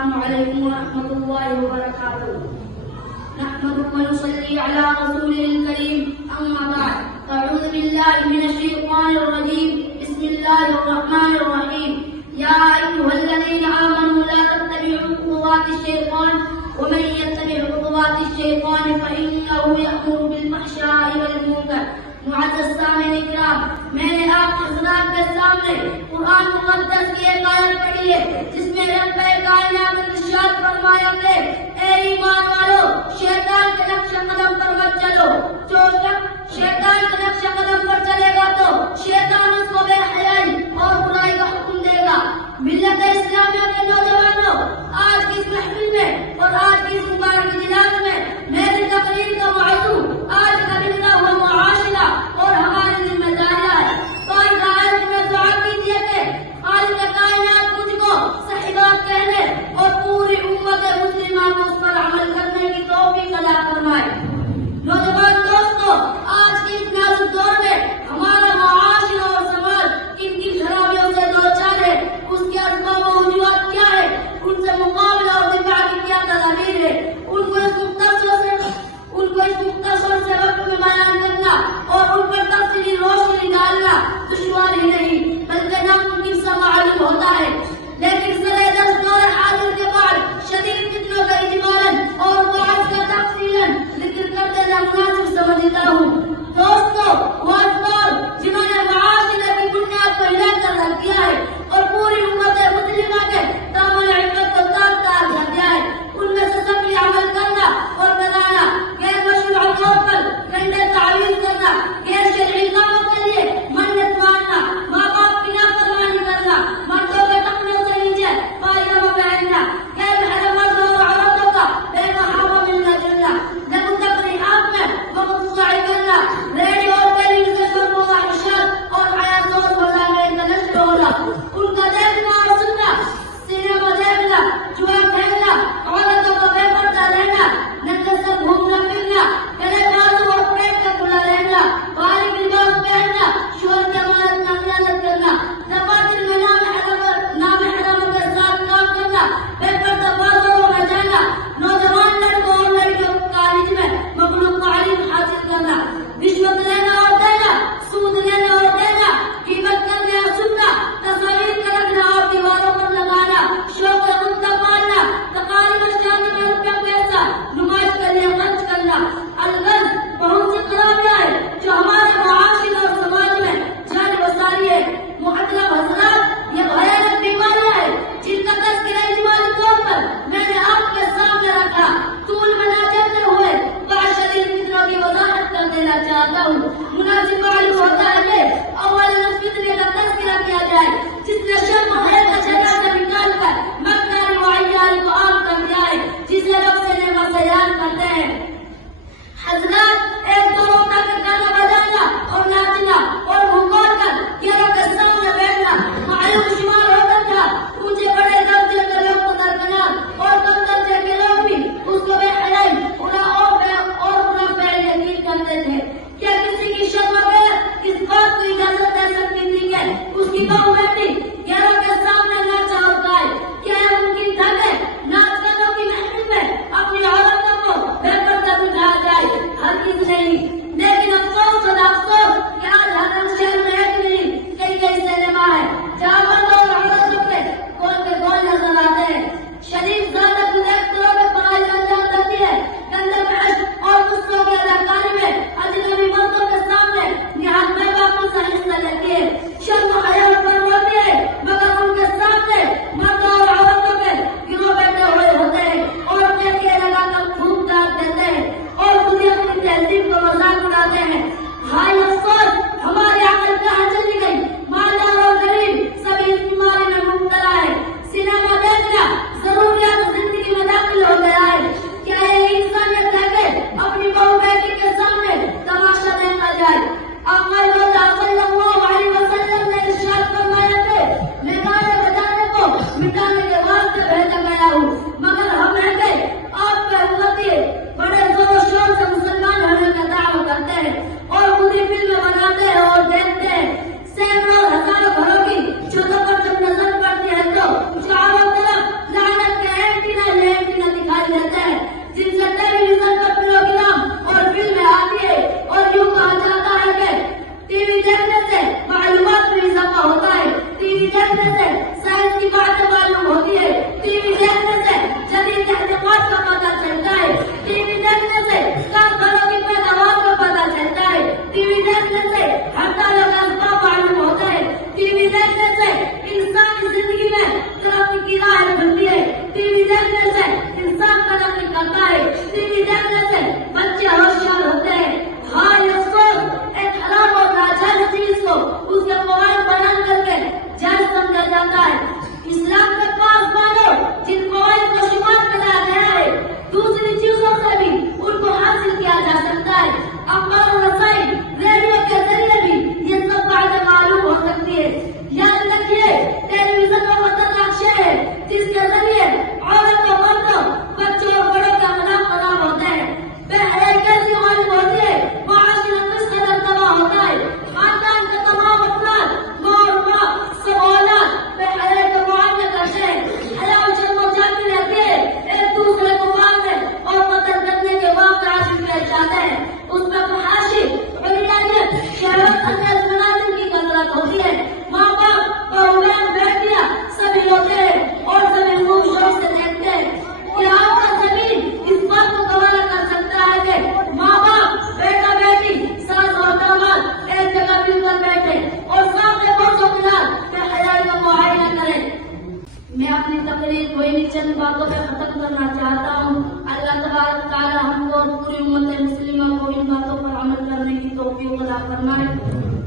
السلام علیکم ورحمۃ اللہ وبرکاتہ. نحمده ونصلي على رسوله الكريم اما بعد اعوذ بالله من الشيطان الرجيم بسم الله الرحمن الرحيم. يا ايها الذين امنوا لا تتبعوا خطوات الشيطان ومن يتبع خطوات الشيطان فانه يأمر بالفحشاء والمنكر. معزز سامعین کرام، میں نے آپ کے حضرات کے سامنے قرآن مقدس کی ایک آیت پڑھی ہے جس میں رب کائنات نے ارشاد فرمایا کہ اے ایمان والو، شیطان کے نقش قدم پر مت چلو. جو شخص شیطان کے نقش قدم پر چلے گا تو شیطان اس کو بے حیائی اور برائی کا حکم دے گا. ملت اسلامیہ کے نوجوانوں، آج کی اس محفل میں اور آج کی اس مبارک اجلاس میں میری تقریر کا موضوع آج کا بگڑا ہوا معاشرہ اور ہماری ذمہ داریاں ہے. تو اس آیت میں دعا کیجیے کہ خالق کائنات مجھ کو صحیح بات کہنے اور پوری امت مسلمہ کو اس پر عمل کرنے کی توفیق عطا فرمائے. نوجوان دوستو، آج کے اس نازک دور میں ہمارا معاشرہ اور سماج کن کن خرابیوں سے دوچار ہے، اس کے اسباب و وجوہات کیا ہے، ٹی وی دیکھنے سے انسان ترقی کرتا ہے، ٹی وی دیکھنے سے بچے ہوشیار ہوتے ہیں. ہاں یہ سوچ ایک حرام اور ناجائز چیز کو اس کے فوائد بیان کر کے جائز سمجھا جاتا ہے. اسلام کے پاس مانو جن فوائد کو شمار کرایا گیا ہے دوسری چیزوں سے بھی ان کو حاصل کیا جا سکتا ہے. اخبار و رسائی ریڈیو کے ذریعے بھی یہ سب باتیں معلوم ہو سکتی ہے. یاد رکھیے ٹیلی ویژن کا خطرناک شے ہے جس کے ذریعے عورت و مردوں بچوں اور بڑوں کے اخلاق خراب ہوتے ہیں. بے حیائی کیسی غالب ہوتی ہے، معاشرت کس قدر تباہ ہوتا ہے. خاندان کے تمام افراد ماں اور باپ سب اولاد بے حیائی کا معاملہ کرتے ہیں. حیا اور شرم و جاتی رہتی ہے، ایک دوسرے کو مارنے اور قتل کرنے کے واقعات بھی پیش آتے ہیں. اس میں فحاشی، عریانیت، شہوت انگیز مناظر کی کثرت ہوتی ہے. ماں باپ، بہویں، بیٹیاں سبھی ہوتے ہیں اور سبھی خوب شوق سے دیکھتے ہیں. کیا آپ کا زمین اس بات کو گوارا کر سکتا ہے کہ ماں باپ، بیٹا بیٹی، ساس اور داماد ایک جگہ مل کر بیٹھے اور سامنے پڑوسوں کے ساتھ بے حیائی کا معائنہ کریں؟ میں اپنی تقریر کو انہی چند باتوں پہ ختم کرنا چاہتا ہوں. اللہ تبارک تعالی ہم کو اور پوری امت مسلمہ کو ان باتوں پر عمل کرنے کی توفیق عطا فرمائے.